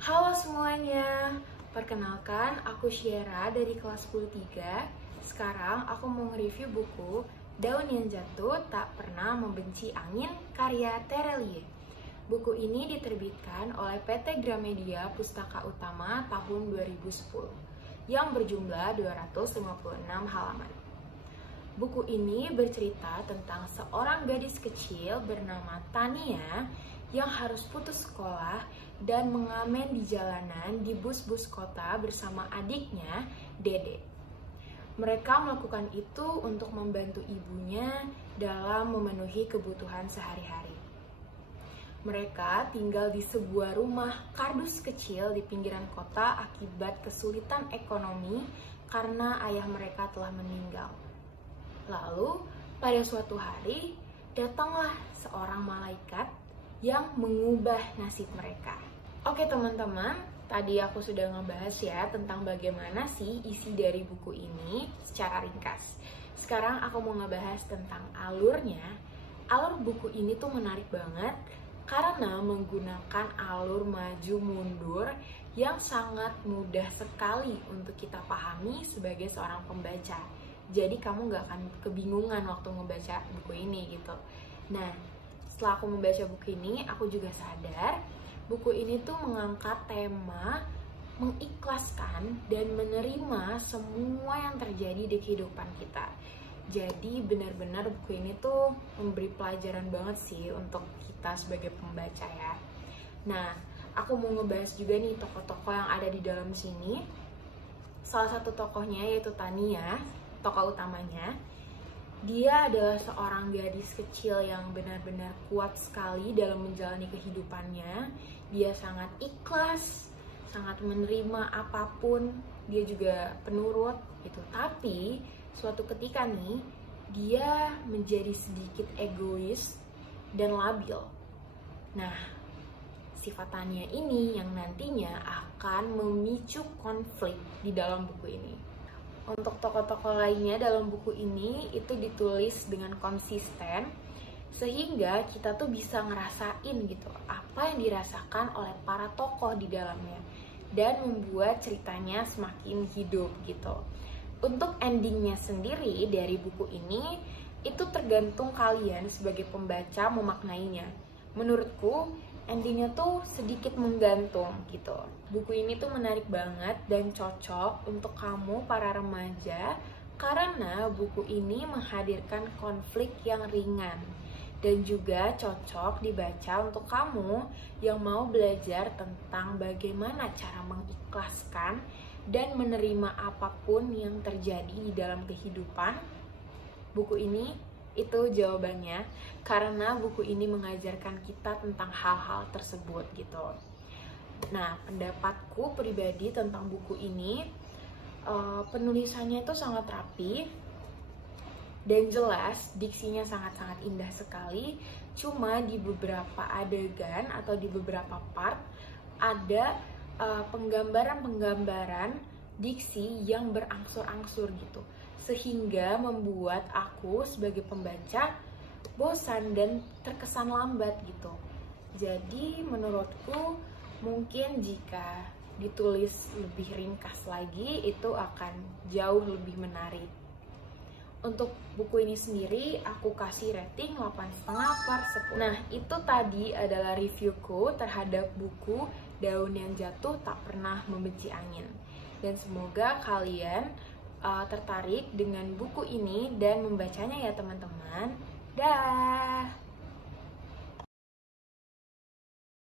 Halo semuanya, perkenalkan aku Syera dari kelas 10-3. Sekarang aku mau nge-review buku Daun yang Jatuh Tak Pernah Membenci Angin karya Terelie. Buku ini diterbitkan oleh PT Gramedia Pustaka Utama tahun 2010 yang berjumlah 256 halaman. Buku ini bercerita tentang seorang gadis kecil bernama Tania yang harus putus sekolah dan mengamen di jalanan di bus-bus kota bersama adiknya, Dede. Mereka melakukan itu untuk membantu ibunya dalam memenuhi kebutuhan sehari-hari. Mereka tinggal di sebuah rumah kardus kecil di pinggiran kota akibat kesulitan ekonomi karena ayah mereka telah meninggal. Lalu, pada suatu hari, datanglah seorang malaikat yang mengubah nasib mereka. Oke teman-teman, tadi aku sudah ngebahas ya tentang bagaimana sih isi dari buku ini secara ringkas. Sekarang aku mau ngebahas tentang alurnya. Alur buku ini tuh menarik banget karena menggunakan alur maju mundur yang sangat mudah sekali untuk kita pahami sebagai seorang pembaca. Jadi kamu gak akan kebingungan waktu ngebaca buku ini gitu. Nah, setelah aku membaca buku ini, aku juga sadar buku ini tuh mengangkat tema mengikhlaskan dan menerima semua yang terjadi di kehidupan kita. Jadi benar-benar buku ini tuh memberi pelajaran banget sih untuk kita sebagai pembaca ya. Nah, aku mau ngebahas juga nih tokoh-tokoh yang ada di dalam sini. Salah satu tokohnya yaitu Tania, tokoh utamanya. Dia adalah seorang gadis kecil yang benar-benar kuat sekali dalam menjalani kehidupannya. Dia sangat ikhlas, sangat menerima apapun. Dia juga penurut gitu. Tapi suatu ketika nih, dia menjadi sedikit egois dan labil. Nah, sifat Tania ini yang nantinya akan memicu konflik di dalam buku ini. Untuk tokoh-tokoh lainnya dalam buku ini itu ditulis dengan konsisten sehingga kita tuh bisa ngerasain gitu apa yang dirasakan oleh para tokoh di dalamnya dan membuat ceritanya semakin hidup gitu. Untuk endingnya sendiri dari buku ini itu tergantung kalian sebagai pembaca memaknainya. Menurutku endingnya tuh sedikit menggantung gitu. Buku ini tuh menarik banget dan cocok untuk kamu para remaja karena buku ini menghadirkan konflik yang ringan dan juga cocok dibaca untuk kamu yang mau belajar tentang bagaimana cara mengikhlaskan dan menerima apapun yang terjadi di dalam kehidupan. Buku ini itu jawabannya karena buku ini mengajarkan kita tentang hal-hal tersebut gitu. Nah, pendapatku pribadi tentang buku ini penulisannya itu sangat rapi dan jelas, diksinya sangat-sangat indah sekali. Cuma di beberapa adegan atau di beberapa part ada penggambaran-penggambaran diksi yang berangsur-angsur gitu, sehingga membuat aku sebagai pembaca bosan dan terkesan lambat gitu. Jadi menurutku mungkin jika ditulis lebih ringkas lagi itu akan jauh lebih menarik. Untuk buku ini sendiri aku kasih rating 8,5/10. Nah, itu tadi adalah reviewku terhadap buku Daun yang Jatuh Tak Pernah Membenci Angin. Dan semoga kalian tertarik dengan buku ini dan membacanya ya teman-teman. Dah.